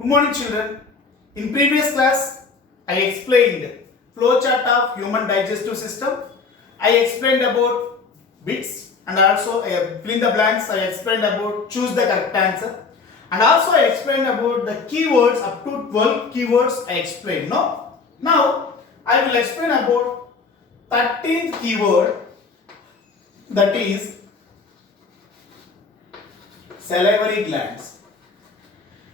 Good morning, children. In previous class, I explained flowchart of human digestive system. I explained about bits and also fill in the blanks. I explained about choose the correct answer. And also I explained about the keywords, up to 12 keywords I explained. Now I will explain about 13th keyword, that is salivary glands.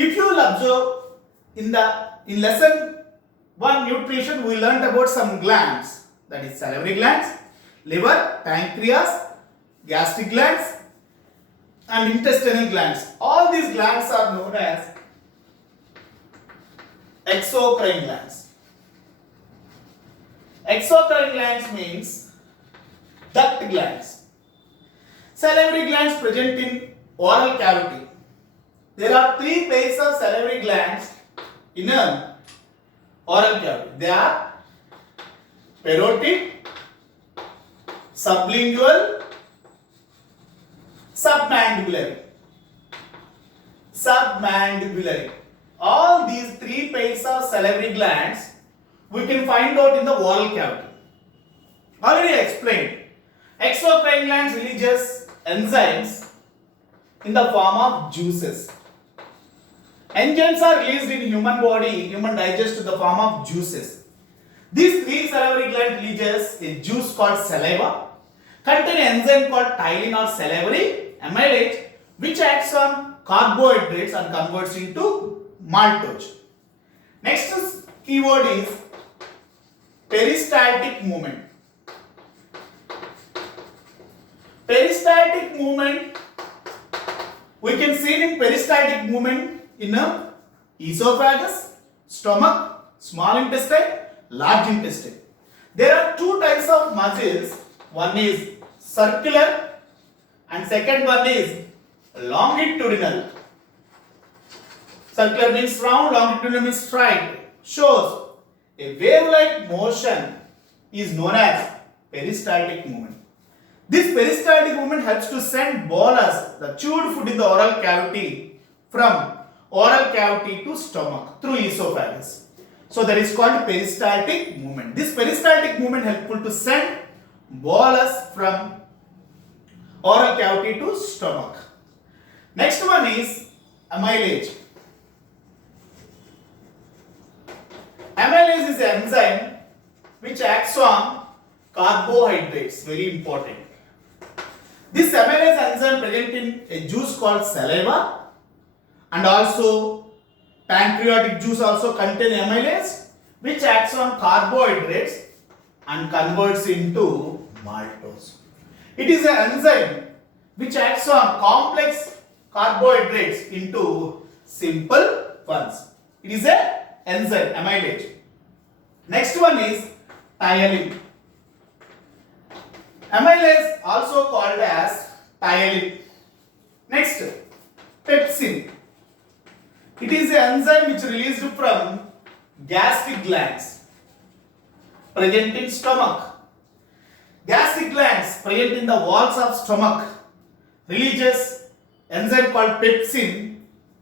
If you will observe in lesson 1 nutrition, we learnt about some glands, that is salivary glands, liver, pancreas, gastric glands and intestinal glands. All these glands are known as exocrine glands. Exocrine glands means duct glands. Salivary glands present in oral cavity. There are 3 pairs of salivary glands in an oral cavity. They are parotid, sublingual, submandibulary. Submandibulary. All these 3 pairs of salivary glands we can find out in the oral cavity. Already explained. Exocrine glands releases enzymes in the form of juices. Enzymes are released in human body, human digest in the form of juices. These 3 salivary glands releases a juice called saliva, contain enzyme called ptyalin or salivary amylase, which acts on carbohydrates and converts into maltose. Next keyword is peristaltic movement. Peristaltic movement, we can see in peristaltic movement in a esophagus, stomach, small intestine, large intestine. There are 2 types of muscles. One is circular and second one is longitudinal. Circular means round, longitudinal means straight. Shows a wave-like motion is known as peristaltic movement. This peristaltic movement helps to send bolus, the chewed food in the oral cavity, from oral cavity to stomach through esophagus. So that is called peristaltic movement. This peristaltic movement helpful to send bolus from oral cavity to stomach. Next one is amylase. Amylase is an enzyme which acts on carbohydrates, very important. This amylase enzyme present in a juice called saliva, and also pancreatic juice also contain amylase, which acts on carbohydrates and converts into maltose. It is an enzyme which acts on complex carbohydrates into simple ones. It is an enzyme, amylase. Next one is ptyalin. Amylase also called as ptyalin. Next, pepsin. It is an enzyme which released from gastric glands present in stomach. Gastric glands present in the walls of stomach releases enzyme called pepsin,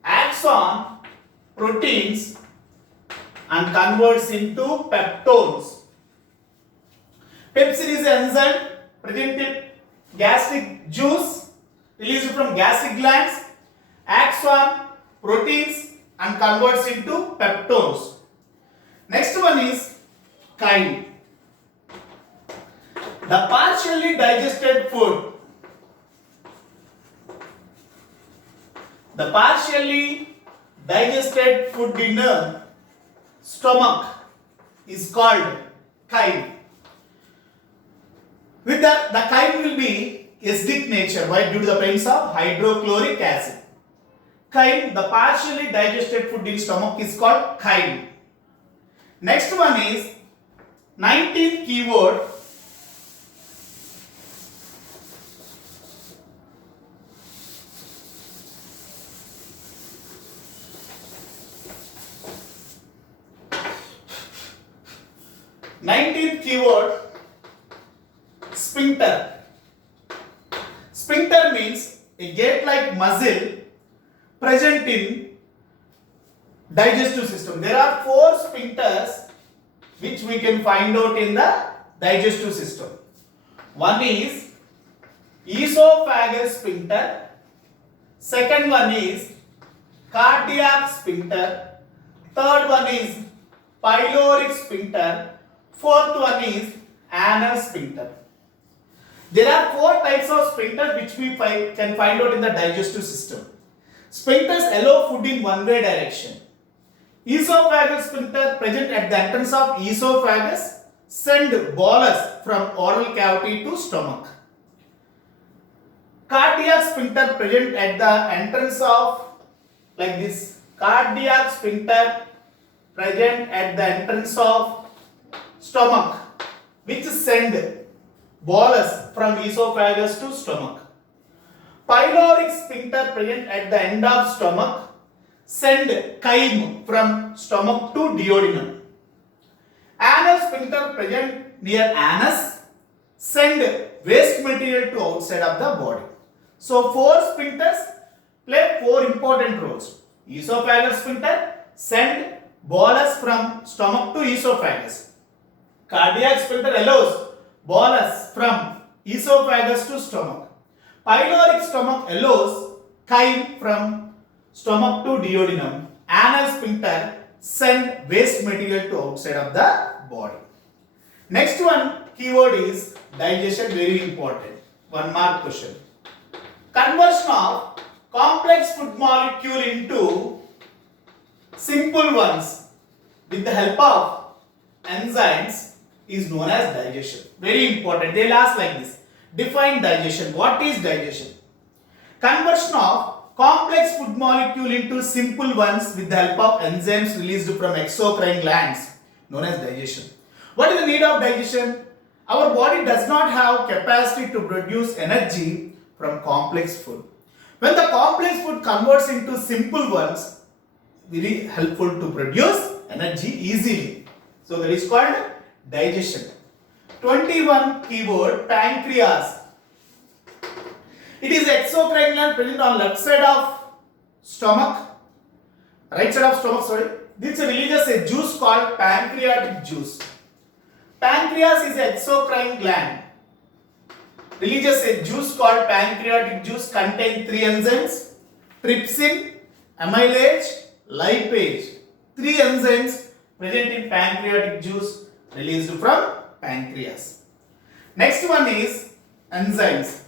acts on proteins and converts into peptones. Pepsin is an enzyme present in gastric juice released from gastric glands, acts on proteins and converts into peptones. Next one is chyme. The partially digested food. The partially digested food in the stomach is called chyme. With the chyme will be acidic nature. Why? Due to the presence of hydrochloric acid. Chyme, the partially digested food in stomach, is called chyme. Next one is 19th keyword. Sphincter. Sphincter means a gate-like muscle present in digestive system. There are four sphincters which we can find out in the digestive system. One is esophagus sphincter, second one is cardiac sphincter, third one is pyloric sphincter, fourth one is anal sphincter. There are four types of sphincters which we can find out in the digestive system. Sphincters allow food in one-way direction. Esophagus sphincter present at the entrance of esophagus send bolus from oral cavity to stomach. Cardiac sphincter present at the entrance of like this. Cardiac sphincter present at the entrance of stomach which send bolus from esophagus to stomach. Pyloric sphincter present at the end of stomach send chyme from stomach to duodenum. Anal sphincter present near anus send waste material to outside of the body. So four sphincters play four important roles. Esophagus sphincter send bolus from stomach to esophagus. Cardiac sphincter allows bolus from esophagus to stomach. Pyloric stomach allows chyme from stomach to duodenum. Anal sphincter send waste material to outside of the body. Next one keyword is digestion, very important. One mark question. Conversion of complex food molecule into simple ones with the help of enzymes is known as digestion. Very important. They will ask like this. Define digestion. What is digestion? Conversion of complex food molecule into simple ones with the help of enzymes released from exocrine glands known as digestion. What is the need of digestion? Our body does not have capacity to produce energy from complex food. When the complex food converts into simple ones, very helpful to produce energy easily. So that is called digestion. 21 keyword pancreas. It is exocrine gland present on left side of stomach, right side of stomach, sorry. This releases a juice called pancreatic juice. Pancreas is an exocrine gland. Releases a juice called pancreatic juice, contain three enzymes: trypsin, amylase, lipase. Three enzymes present in pancreatic juice released from pancreas. Next one is enzymes.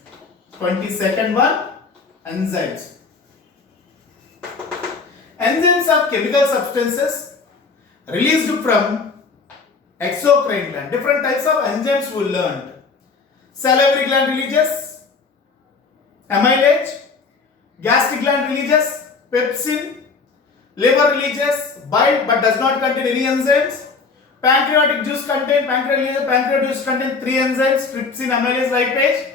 22nd one, enzymes. Enzymes are chemical substances released from exocrine gland. Different types of enzymes we learned. Salivary gland releases amylase, gastric gland releases pepsin, liver releases bile but does not contain any enzymes. Pancreatic juice contain pancreatic juice contain three enzymes: trypsin, amylase, lipase.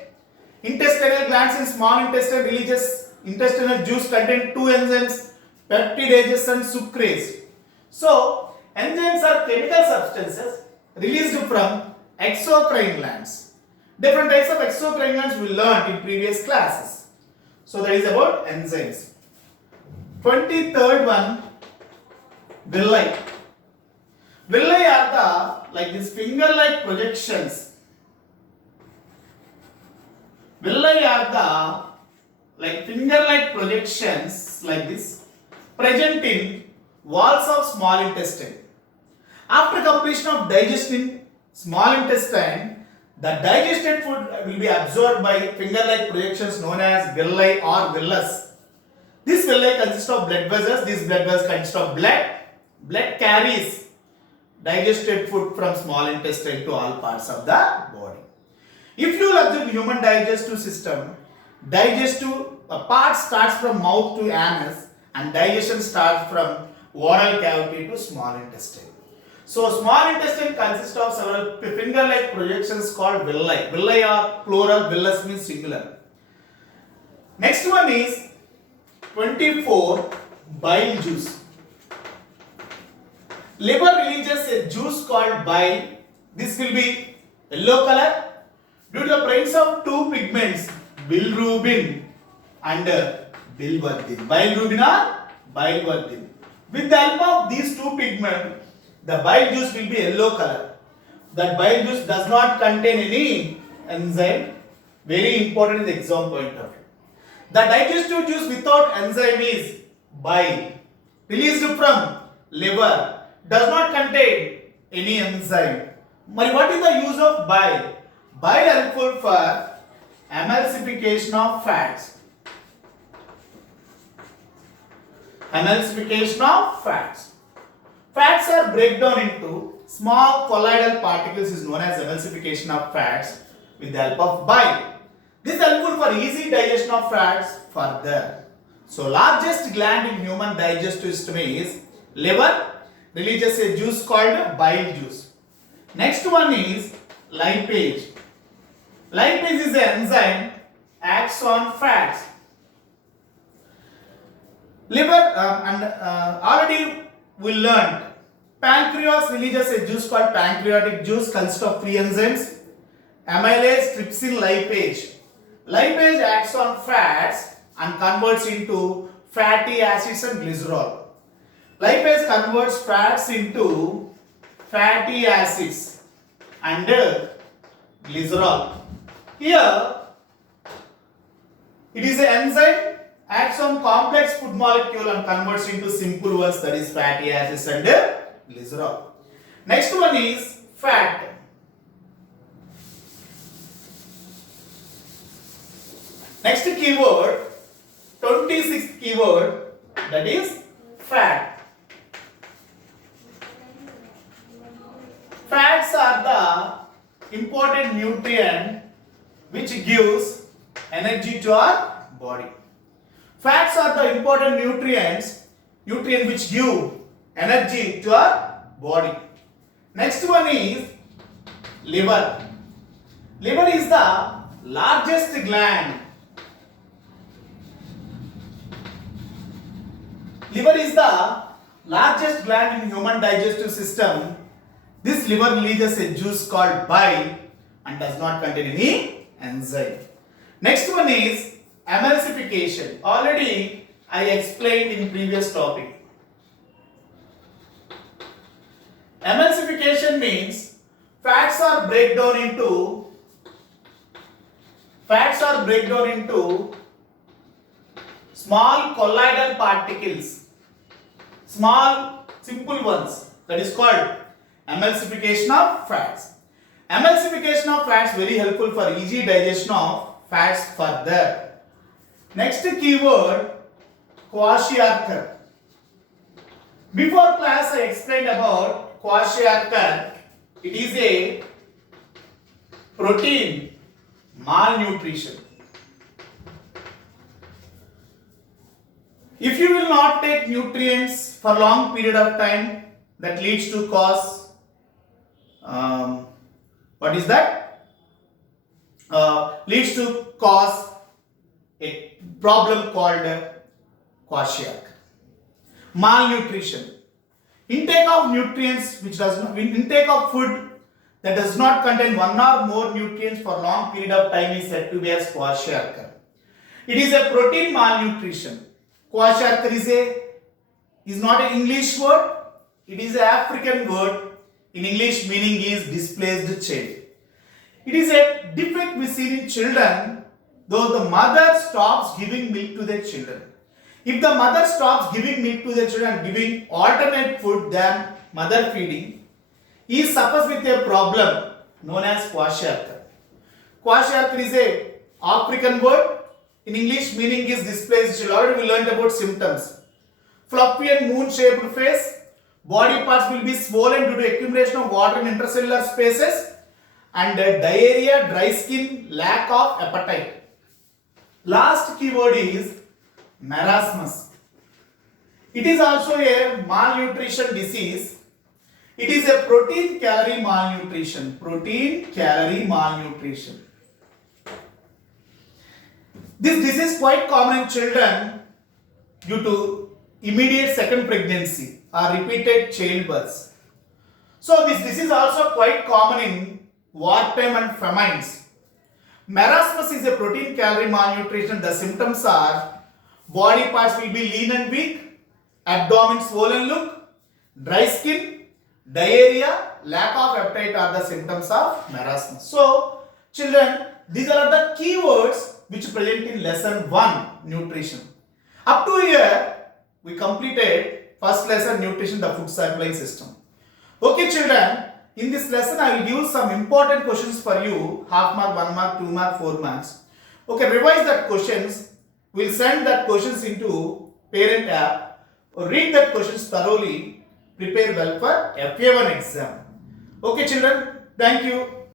Intestinal glands in small intestine releases intestinal juice contain two enzymes: peptidases and sucrase. So enzymes are chemical substances released from exocrine glands. Different types of exocrine glands we learned in previous classes. So that is about enzymes. 23rd one, villi. Villi are the like these finger-like projections. Villi are the like finger-like projections like this present in walls of small intestine. After completion of digestion in small intestine, the digested food will be absorbed by finger-like projections known as villi or villus. This villi consists of blood vessels. These blood vessels consist of blood. Blood carries digested food from small intestine to all parts of the body. If you observe human digestive system, digestive part starts from mouth to anus and digestion starts from oral cavity to small intestine. So small intestine consists of several finger-like projections called villi. Villi are plural, villus means singular. Next one is 24, bile juice. Liver releases a juice called bile. This will be yellow color due to the presence of two pigments, bilirubin and biliverdin. Bilirubin or biliverdin. With the help of these two pigments, the bile juice will be yellow color. That bile juice does not contain any enzyme. Very important in the exam point of view. The digestive juice without enzyme is bile. Released from liver. Does not contain any enzyme. What is the use of bile? Bile helpful for emulsification of fats. Emulsification of fats. Fats are break down into small colloidal particles is known as emulsification of fats with the help of bile. This is helpful for easy digestion of fats further. So largest gland in human digestive system is liver, releases a juice called bile juice. Next one is lipase. Lipase is an enzyme acts on fats. Liver already we learned pancreas releases a juice called pancreatic juice consists of three enzymes amylase, trypsin, lipase. Lipase acts on fats and converts into fatty acids and glycerol. Lipase converts fats into fatty acids and glycerol. Here it is an enzyme acts on complex food molecule and converts into simple ones, that is fatty acids and glycerol. Next one is fat. Next keyword, 26th keyword, that is fat. Fats are the important nutrient which gives energy to our body. Fats are the important nutrients which give energy to our body. Next one is liver. Liver is the largest gland. Liver is the largest gland in human digestive system. This liver releases a juice called bile and does not contain any enzyme. Next one is emulsification. Already I explained in previous topic. Emulsification means fats are break down into small colloidal particles, small simple ones, that is called emulsification of fats. Emulsification of fats very helpful for easy digestion of fats further. Next keyword, kwashiorkor. Before class I explained about kwashiorkor. It is a protein malnutrition. If you will not take nutrients for long period of time, that leads to cause leads to cause a problem called kwashiorkor. Malnutrition. Intake of nutrients intake of food that does not contain one or more nutrients for long period of time is said to be as kwashiorkor. It is a protein malnutrition. Kwashiorkor is not an English word, it is an African word. In English meaning is displaced child. It is a defect we see in children though the mother stops giving milk to their children. If the mother stops giving milk to their children, giving alternate food than mother feeding, he suffers with a problem known as kwashiorkor. Kwashiorkor is a African word. In English meaning is displaced child. Already we learned about symptoms. Fluffy and moon-shaped face. Body parts will be swollen due to accumulation of water in intercellular spaces. And diarrhea, dry skin, lack of appetite. Last keyword is marasmus. It is also a malnutrition disease. It is a protein calorie malnutrition. Protein calorie malnutrition. This disease is quite common in children due to immediate second pregnancy or repeated childbirths. So this disease is also quite common in wartime and famines. Marasmus is a protein calorie malnutrition. The symptoms are body parts will be lean and weak, abdomen swollen look, dry skin, diarrhea, lack of appetite are the symptoms of marasmus. So, children, these are the keywords which present in lesson 1, nutrition. Up to here, we completed first lesson, nutrition, the food supply system. Okay, children, in this lesson, I will give some important questions for you, half mark, 1 mark, 2 mark, 4 marks. Okay, revise that questions. We'll send that questions into parent app. Read that questions thoroughly. Prepare well for FA1 exam. Okay, children, thank you.